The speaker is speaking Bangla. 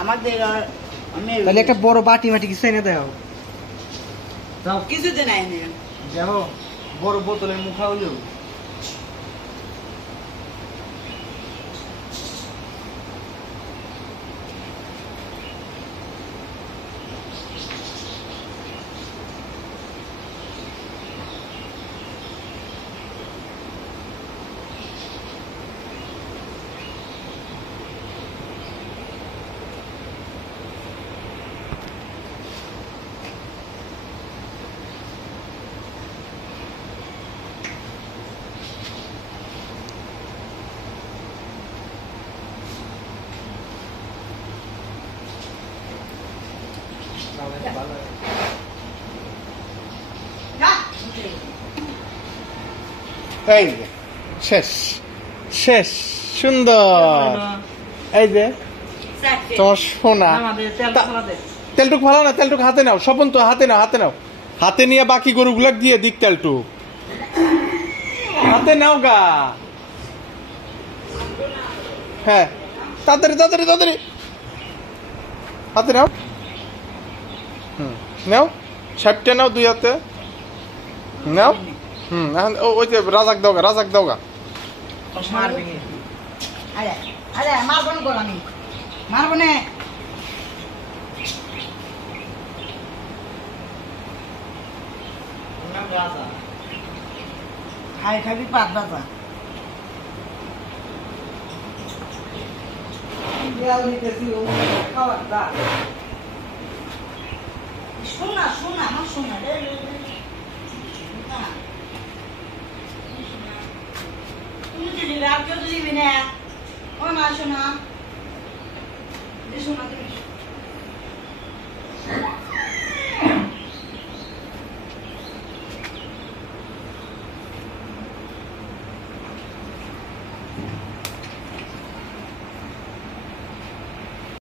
আমাদের তাহলে একটা বড় বাটি মাটি কিছু এনে দাও। কিছুতে নাই দেখো বড় বোতলের মুখা হলেও এই যে শেষ শেষ সুন্দর। এই যে তোমার সোনা। তেলটুক ভালো না, তেলটুক হাতে নাও স্বপন, তো হাতে নাও, হাতে নাও, হাতে নিয়ে বাকি গরুগুলা দিয়ে দিক তেলটুক হাতে নাও গা। হ্যাঁ তাড়াতাড়ি তাড়াতাড়ি তাড়াতাড়ি হাতে নাও। নাও ষাটটা নাও, 2 হাতে নাও। এখন ওই যে রাজাক দাও গা, রাজাক দাও গা। মারবে আরে আরে মারবো না, আমি মারবো না। খাই খাবি 5 বাজা শোনা শোনা আমার শোনা তুমি তো দিবে, আর কেউ তো দিবি না। ও মা শোনা, শোনা তুমি